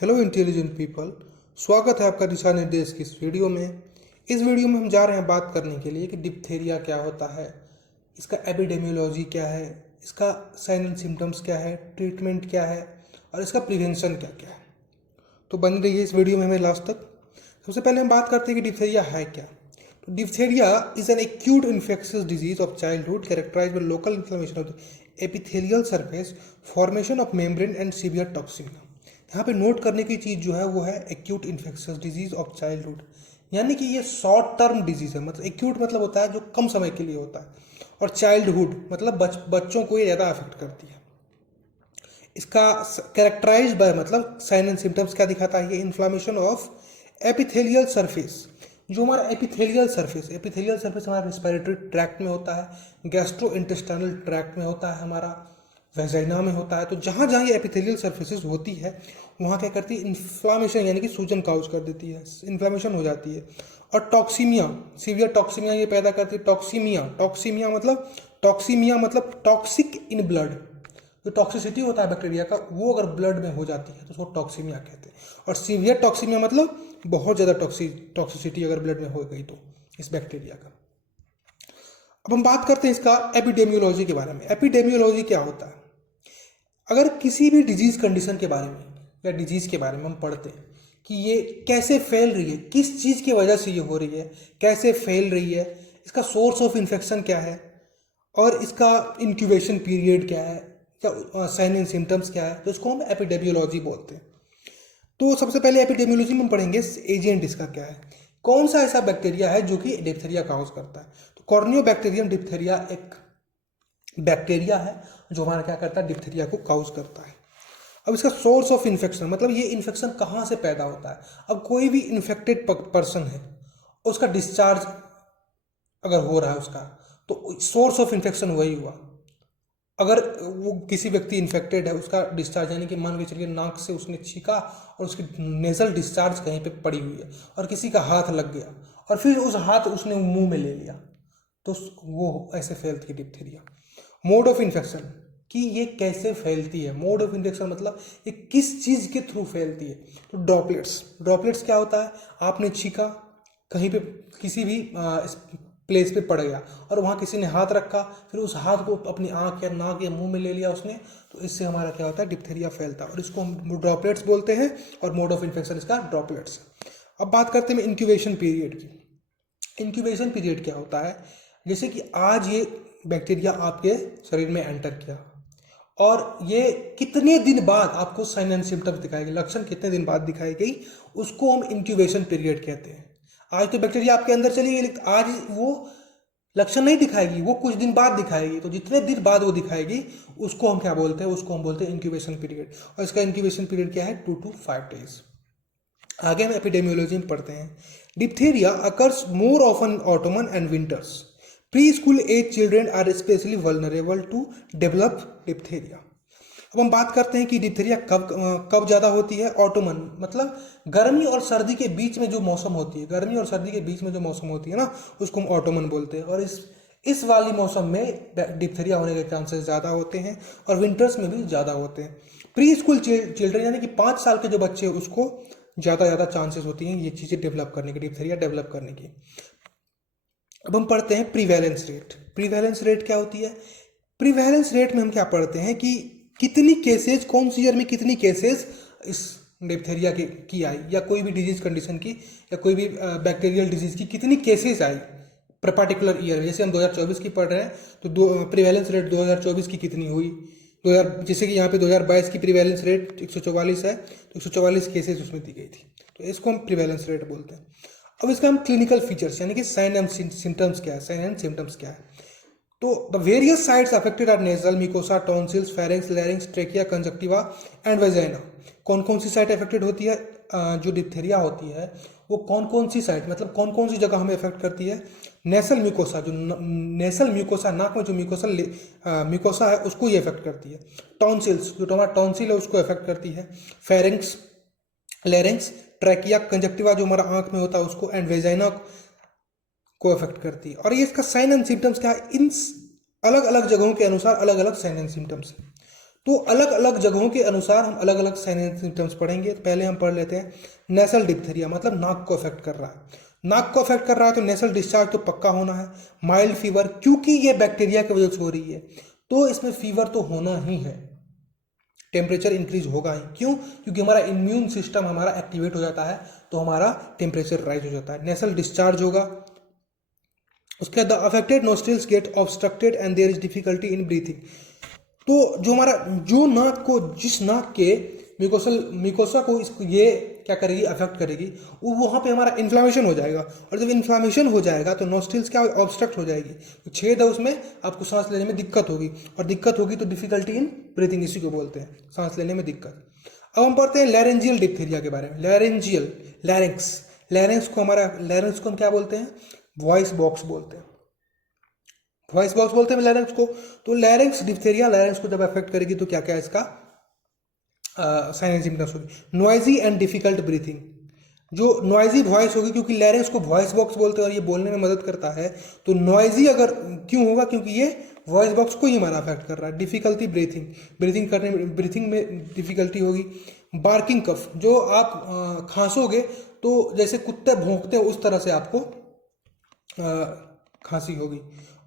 Hello intelligent people. स्वागत है आपका दिशा निर्देश की इस वीडियो में। इस वीडियो में हम जा रहे हैं बात करने के लिए कि डिप्थेरिया क्या होता है, इसका एपिडेमियोलॉजी क्या है, इसका साइन एंड सिम्टम्स क्या है, ट्रीटमेंट क्या है और इसका प्रिवेंशन क्या क्या है। तो बन रही है इस वीडियो में हमें लास्ट तक। सबसे पहले हम बात करते हैं कि डिप्थेरिया है क्या। तो diphtheria is an acute infectious disease of childhood characterised by local inflammation of the epithelial surface, formation of membrane and severe toxaemia. यहाँ पे नोट करने की चीज़ जो है वो है acute infectious disease of childhood, यानी कि ये शॉर्ट टर्म डिजीज है। मतलब एक्यूट मतलब होता है जो कम समय के लिए होता है, और चाइल्डहुड मतलब बच्चों को ये ज़्यादा अफेक्ट करती है। इसका कैरेक्टराइज बाय मतलब साइन एंड सिम्टम्स क्या दिखाता है, ये इन्फ्लामेशन ऑफ एपिथेलियल सरफेस। जो हमारा एपिथेलियल सरफेस हमारा रिस्पिरेटरी ट्रैक्ट में होता है, गैस्ट्रो इंटेस्टाइनल ट्रैक्ट में होता है, हमारा वेजाइना में होता है। तो जहाँ जहाँ ये एपिथेलियल सर्फेसेस होती है वहाँ क्या करती है, इन्फ्लामेशन यानी कि सूजन काउज कर देती है, इन्फ्लामेशन हो जाती है। और टॉक्सीमिया, सीवियर टॉक्सीमिया ये पैदा करती है। टॉक्सीमिया मतलब टॉक्सिक इन ब्लड। जो टॉक्सिसिटी होता है बैक्टीरिया का वो अगर ब्लड में हो जाती है तो उसको टॉक्सीमिया कहते हैं। और सीवियर टॉक्सीमिया मतलब बहुत ज़्यादा टॉक्सिसिटी अगर ब्लड में हो गई तो इस बैक्टीरिया का। अब हम बात करते हैं इसका एपिडेमियोलॉजी के बारे में। एपिडेमियोलॉजी क्या होता है, अगर किसी भी डिजीज कंडीशन के बारे में या डिजीज के बारे में हम पढ़ते हैं कि ये कैसे फैल रही है, किस चीज़ की वजह से ये हो रही है, कैसे फैल रही है, इसका सोर्स ऑफ इन्फेक्शन क्या है और इसका इंक्यूबेशन पीरियड क्या है या साइन एंड सिम्टम्स क्या है, तो इसको हम एपिडेमियोलॉजी बोलते हैं। तो सबसे पहले एपिडेमियोलॉजी में हम पढ़ेंगे एजेंट इसका क्या है, कौन सा ऐसा बैक्टीरिया है जो कि डिप्थेरिया काउज करता है। तो कॉर्नियोबैक्टीरियम डिप्थेरिया एक बैक्टीरिया है जो हमारा क्या करता है, डिप्थेरिया को काउज करता है। अब इसका सोर्स ऑफ इन्फेक्शन मतलब ये इन्फेक्शन कहाँ से पैदा होता है। अब कोई भी इन्फेक्टेड पर्सन है, उसका डिस्चार्ज अगर हो रहा है उसका, तो सोर्स ऑफ इन्फेक्शन वही हुआ। अगर वो किसी व्यक्ति इन्फेक्टेड है, उसका डिस्चार्ज यानी कि मान के चलिए नाक से उसने छींका और उसकी नेजल डिस्चार्ज कहीं पे पड़ी हुई है और किसी का हाथ लग गया और फिर उस हाथ उसने मुंह में ले लिया, तो वो ऐसे फैलती है डिप्थेरिया। मोड ऑफ इन्फेक्शन कि ये कैसे फैलती है, मोड ऑफ इन्फेक्शन मतलब ये किस चीज़ के थ्रू फैलती है। तो ड्रॉपलेट्स क्या होता है, आपने छींका कहीं पे किसी भी प्लेस पे पड़ गया और वहाँ किसी ने हाथ रखा, फिर उस हाथ को अपनी आँख या नाक या मुंह में ले लिया उसने, तो इससे हमारा क्या होता है, डिप्थेरिया फैलता है और इसको हम ड्रॉपलेट्स बोलते हैं और मोड ऑफ इन्फेक्शन इसका ड्रॉपलेट्स। अब बात करते हैं इंक्यूबेशन पीरियड की। इंक्यूबेशन पीरियड क्या होता है, जैसे कि आज ये बैक्टीरिया आपके शरीर में एंटर किया और ये कितने दिन बाद आपको साइन एंड सिम्टम्स दिखाएगी, लक्षण कितने दिन बाद दिखाएगी, उसको हम इंक्यूबेशन पीरियड कहते हैं। आज तो बैक्टीरिया आपके अंदर चली गई लेकिन आज वो लक्षण नहीं दिखाएगी, वो कुछ दिन बाद दिखाएगी। तो जितने दिन बाद वो दिखाएगी उसको हम क्या बोलते हैं, उसको हम बोलते हैं इंक्यूबेशन पीरियड। और इसका इंक्यूबेशन पीरियड क्या है, 2 to 5 days। आगे हम एपिडेमियोलॉजी में पढ़ते हैं। Diphtheria occurs more often autumn and winters. Preschool age children are especially vulnerable to develop diphtheria. अब हम बात करते हैं कि डिप्थेरिया कब ज़्यादा होती है। ऑटोमन मतलब गर्मी और सर्दी के बीच में जो मौसम होती है, गर्मी और सर्दी के बीच में जो मौसम होती है ना, उसको हम ऑटोमन बोलते हैं। और इस वाली मौसम में डिप्थेरिया होने के चांसेस ज़्यादा होते हैं और विंटर्स में भी ज़्यादा होते हैं। प्री स्कूल चिल्ड्रन यानी कि 5 साल के जो बच्चे हैं उसको ज़्यादा चांसेस होती हैं ये चीज़ें डेवलप करने की, डिप्थेरिया डेवलप करने की। अब हम पढ़ते हैं प्रीवैलेंस रेट। प्रीवैलेंस रेट क्या होती है, प्रीवैलेंस रेट में हम क्या पढ़ते हैं कि कितनी केसेज, कौन सी ईयर में कितनी केसेज इस डिप्थेरिया की आई, या कोई भी डिजीज कंडीशन की या कोई भी बैक्टीरियल डिजीज की कितनी केसेज आई पर्टिकुलर ईयर। जैसे हम 2024 की पढ़ रहे हैं तो प्रीवैलेंस रेट 2024 की कितनी हुई, 2000 जैसे कि यहाँ पे 2022 की प्रीवैलेंस रेट 144 है तो 144 केसेज उसमें दी गई थी, तो इसको हम प्रीवैलेंस रेट बोलते हैं। अब इसका हम क्लिनिकल फीचर्स यानी कि साइन एंड सिम्टम्स क्या है, साइन एंड सिम्टम्स क्या है। तो the various sites affected are nasal mucosa, tonsils, pharynx, larynx, trachea, conjunctiva and vagina. कौन कौन सी साइट अफेक्टेड होती है, जो डिप्थेरिया होती है वो कौन कौन सी साइट मतलब कौन कौन सी जगह हमें अफेक्ट करती है। नेसल म्यूकोसा, जो नेसल म्यूकोसा नाक में जो म्यूकोसा है उसको ये अफेक्ट करती है। टॉन्सिल्स, जो हमारा टॉन्सिल है उसको अफेक्ट करती है। फेरिंक्स, लैरिंक्स, ट्रैकिया, कंजक्टिवा जो हमारा आंख में होता है उसको, एंड वेजाइना को अफेक्ट करती है। और ये इसका साइन एंड सिम्टम्स क्या है, इन अलग अलग जगहों के अनुसार अलग अलग साइन एंड सिम्टम्स है। तो अलग अलग जगहों के अनुसार हम अलग अलग साइन एंड सिम्टम्स पढ़ेंगे। तो पहले हम पढ़ लेते हैं नेसल डिप्थीरिया, मतलब नाक को अफेक्ट कर रहा है। नाक को अफेक्ट कर रहा है तो नेसल डिस्चार्ज तो पक्का होना है। माइल्ड फीवर, क्योंकि ये बैक्टीरिया की वजह से हो रही है तो इसमें फीवर तो होना ही है। टेम्परेचर इंक्रीज होगा ही, क्यों? क्योंकि हमारा इम्यून सिस्टम हमारा एक्टिवेट हो जाता है तो हमारा टेम्परेचर राइज हो जाता है। नेसल डिस्चार्ज होगा। उसके बाद the affected nostrils get obstructed and there is difficulty in breathing. तो जो हमारा जो नाक को, जिस नाक के मिकोसा को इसको ये क्या करेगी, अफेक्ट करेगी, वो वहाँ पे हमारा इन्फ्लामेशन हो जाएगा। और जब इन्फ्लामेशन हो जाएगा तो नोस्ट्रिल्स क्या ऑब्स्ट्रक्ट हो जाएगी, तो छेद है उसमें, आपको सांस लेने में दिक्कत होगी। और दिक्कत होगी तो डिफिकल्टी इन ब्रीथिंग, इसी को बोलते हैं सांस लेने में दिक्कत। अब हम पढ़ते हैं लैरेंजियल डिप्थीरिया के बारे में। लैरेंजियल, लैरेंक्स को हम क्या बोलते हैं? वॉइस बॉक्स बोलते हैं। वॉइस बॉक्स बोलते हैं लैरेंक्स को। तो लैरेंक्स डिप्थीरिया, लैरेंक्स को जब अफेक्ट करेगी तो क्या क्या इसका साइन एंड सिम्टम्स होगी। नॉइजी एंड डिफिकल्ट ब्रीथिंग, जो नॉइजी वॉइस होगी, क्योंकि लैरेंक्स को वॉइस बॉक्स बोलते हैं और ये बोलने में मदद करता है। तो नॉइजी अगर क्यों होगा, क्योंकि ये वॉइस बॉक्स को ही हमारा अफेक्ट कर रहा है। डिफिकल्टी ब्रीथिंग में डिफिकल्टी होगी। बार्किंग कफ, जो आप खांसोगे तो जैसे कुत्ते भौंकते हैं उस तरह से आपको खांसी होगी।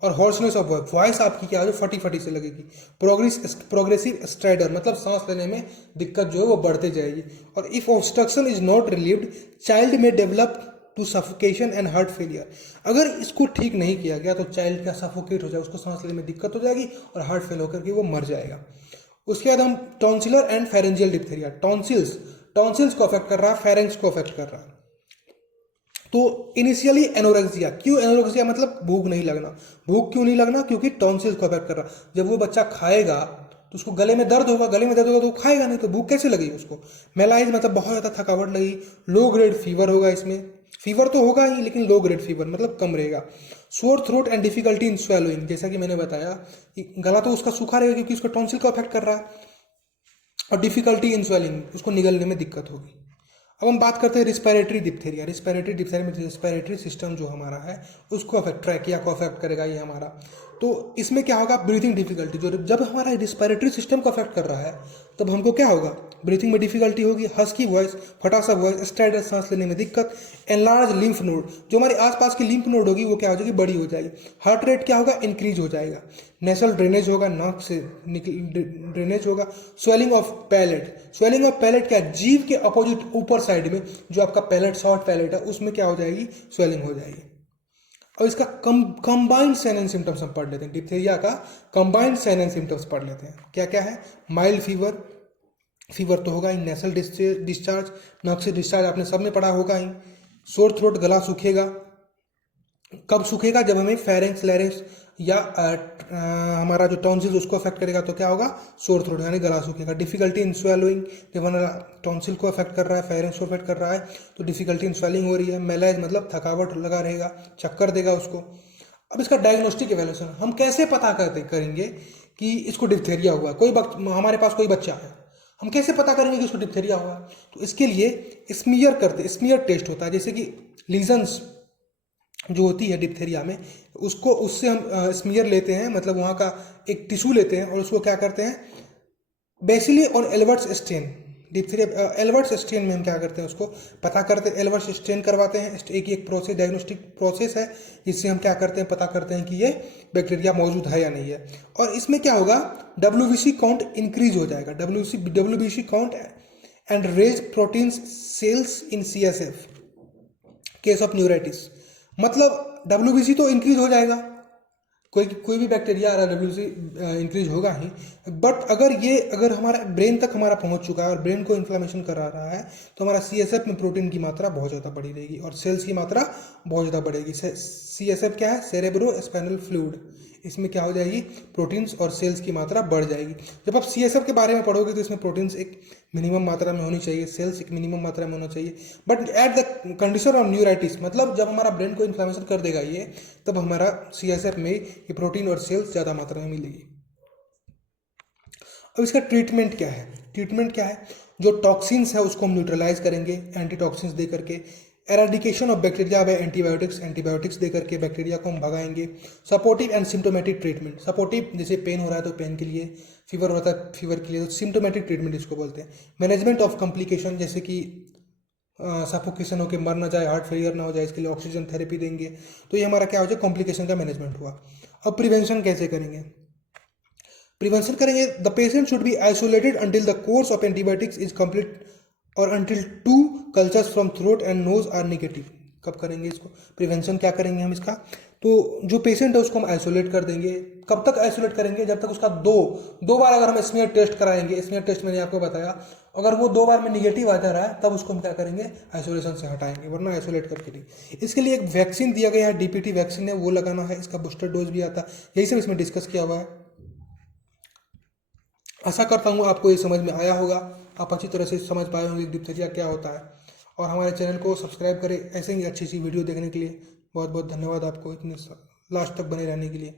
और हॉर्सनेस ऑफ वॉइस आपकी क्या है, जो फटी फटी से लगेगी। प्रोग्रेसिव स्ट्राइडर, मतलब सांस लेने में दिक्कत जो है वो बढ़ते जाएगी। और if obstruction is not relieved, child में develop to suffocation and heart failure. अगर इसको ठीक नहीं किया गया तो चाइल्ड का सफोकेट हो जाएगा, उसको सांस लेने में दिक्कत हो जाएगी और हार्ट फेल होकर के वो मर जाएगा। उसके बाद हम tonsillar and pharyngeal diphtheria. Tonsils को अफेक्ट कर रहा है, फेरेंक्स को अफेक्ट कर रहा है। तो इनिशियली एनोरेक्सिया, क्यों एनोरेक्सिया, मतलब भूख नहीं लगना। भूख क्यों नहीं लगना, क्योंकि टॉन्सिल्स को अफेक्ट कर रहा। जब वो बच्चा खाएगा तो उसको गले में दर्द होगा तो वो खाएगा नहीं, तो भूख कैसे लगेगी उसको। मेलाइज, मतलब बहुत ज़्यादा थकावट लगेगी। लो ग्रेड फीवर होगा, इसमें फीवर तो होगा ही लेकिन लो ग्रेड फीवर, मतलब कम रहेगा। Sore throat and difficulty in swallowing, जैसा कि मैंने बताया कि गला तो उसका सूखा रहेगा क्योंकि उसका टॉन्सिल को अफेक्ट कर रहा है। और डिफिकल्टी इन स्वेलिंग, उसको निगलने में दिक्कत होगी। अब हम बात करते हैं रिस्पिरेटरी डिप्थीरिया में रिस्पिरेटरी सिस्टम जो हमारा है उसको अफेक्ट, ट्रैकिया को अफेक्ट करेगा ये हमारा। तो इसमें क्या होगा, ब्रीथिंग डिफिकल्टी। जो जब हमारा रिस्पिरेटरी सिस्टम को अफेक्ट कर रहा है तब हमको क्या होगा, ब्रीथिंग में डिफिकल्टी होगी, हस्की वॉइस, फटासा वॉइस, स्ट्राइडर, सांस लेने में दिक्कत। एनलार्ज लिम्फ नोड, जो हमारे आसपास की लिम्फ नोड होगी वो क्या हो जाएगी, बड़ी हो जाएगी। हार्ट रेट क्या होगा, इंक्रीज हो जाएगा। नेसल ड्रेनेज होगा, नाक से ड्रेनेज होगा। स्वेलिंग ऑफ पैलेट क्या है, जीभ के अपोजिट ऊपर साइड में जो आपका पैलेट, शॉर्ट पैलेट है, उसमें क्या हो जाएगी, स्वेलिंग हो जाएगी। और इसका कंबाइंड साइन एंड सिम्टम्स हम पढ़ लेते हैं। डिप्थीरिया का कंबाइंड साइन एंड सिम्टम्स पढ़ लेते हैं। क्या क्या है, माइल्ड फीवर तो होगा ही। नेसल डिस्चार्ज, नाक से डिस्चार्ज आपने सब में पढ़ा होगा ही। सोर थ्रोट, गला सूखेगा। कब सूखेगा, जब हमें फेरेंक्स, लैरिंक्स या हमारा जो टॉन्सिल उसको अफेक्ट करेगा तो क्या होगा, सोर थ्रोट यानी गला सूखेगा। डिफिकल्टी इन स्वेलोइंग, जब हमारा टॉन्सिल को अफेक्ट कर रहा है, फेरेंक्स को अफेक्ट कर रहा है तो डिफिकल्टी इन स्वेलिंग हो रही है। मेलाइज, मतलब थकावट लगा रहेगा, चक्कर देगा उसको। अब इसका डायग्नोस्टिक एवेल्यूशन हम कैसे पता करेंगे कि इसको डिप्थीरिया हुआ। हमारे पास कोई बच्चा है, हम कैसे पता करेंगे कि उसको डिप्थीरिया हुआ। तो इसके लिए स्मीयर टेस्ट होता है। जैसे कि लीजन्स जो होती है डिप्थीरिया में, उससे हम स्मीयर लेते हैं, मतलब वहाँ का एक टिश्यू लेते हैं और उसको क्या करते हैं, बेसिली और Albert's stain, diphtheria Albert's stain में हम क्या करते हैं, उसको पता करते हैं, एल्बर्ट्स स्टेन करवाते हैं। एक प्रोसेस, डायग्नोस्टिक प्रोसेस है जिससे हम क्या करते हैं, पता करते हैं कि ये बैक्टीरिया मौजूद है या नहीं है। और इसमें क्या होगा, WBC काउंट इंक्रीज हो जाएगा। WBC count and raised protein cells in CSF case of neuritis, मतलब WBC तो इंक्रीज हो जाएगा, कोई भी बैक्टीरिया आ रहा है WBC इंक्रीज होगा ही। बट अगर हमारा ब्रेन तक हमारा पहुंच चुका है और ब्रेन को इन्फ्लामेशन करा रहा है तो हमारा CSF में प्रोटीन की मात्रा बहुत ज़्यादा बढ़ी रहेगी और सेल्स की मात्रा बहुत ज़्यादा बढ़ेगी। CSF क्या है, सेरेब्रो स्पाइनल फ्लूइड, इसमें क्या हो जाएगी, प्रोटीन्स और सेल्स की मात्रा बढ़ जाएगी। जब आप CSF के बारे में पढ़ोगे तो इसमें प्रोटीन्स एक मिनिमम मात्रा में होनी चाहिए, सेल्स एक मिनिमम मात्रा में होना चाहिए। But at the condition of neuritis, मतलब जब हमारा ब्रेन को इन्फ्लामेशन कर देगा ये, तब हमारा CSF में ये प्रोटीन और सेल्स ज़्यादा मात्रा में मिलेगी। अब इसका ट्रीटमेंट क्या है, जो टॉक्सिन्स है उसको हम न्यूट्रलाइज करेंगे एंटीटॉक्सिन्स दे करके। Eradication of bacteria by antibiotics दे करके बैक्टीरिया को हम भगाएंगे। Supportive and symptomatic treatment, supportive जैसे पेन हो रहा है तो पेन के लिए, फीवर होता है फीवर के लिए, तो सिम्टोमेटिक ट्रीटमेंट इसको बोलते हैं। मैनेजमेंट ऑफ कॉम्प्लिकेशन, जैसे कि सफोकेशन होकर मर ना जाए, हार्ट फेलियर ना हो जाए, इसके लिए ऑक्सीजन थेरेपी देंगे। तो ये हमारा क्या हो जाए, कॉम्प्लिकेशन का मैनेजमेंट हुआ। अब प्रिवेंशन कैसे करेंगे? प्रिवेंशन करेंगे, the patient should be isolated until the course of antibiotics is complete और until 2 cultures from throat and nose are negative. कब करेंगे इसको? प्रिवेंशन क्या करेंगे हम इसका? तो जो पेशेंट है उसको हम आइसोलेट कर देंगे। कब तक आइसोलेट करेंगे? जब तक उसका दो बार अगर हम स्मीयर टेस्ट कराएंगे, स्मीयर टेस्ट मैंने आपको बताया, अगर वो 2 बार में निगेटिव आ जा रहा है तब उसको हम क्या करेंगे, आइसोलेशन से हटाएंगे, वरना आइसोलेट करके नहीं। इसके लिए एक वैक्सीन दिया गया है, डीपीटी वैक्सीन है, वो लगाना है, इसका बूस्टर डोज भी आता है, यही सब इसमें डिस्कस किया हुआ है। आशा करता हूँ आपको ये समझ में आया होगा, आप अच्छी तरह से समझ पाए होंगे डिप्थीरिया क्या होता है। और हमारे चैनल को सब्सक्राइब करें ऐसे ही अच्छी वीडियो देखने के लिए। बहुत बहुत धन्यवाद आपको इतने लास्ट तक बने रहने के लिए।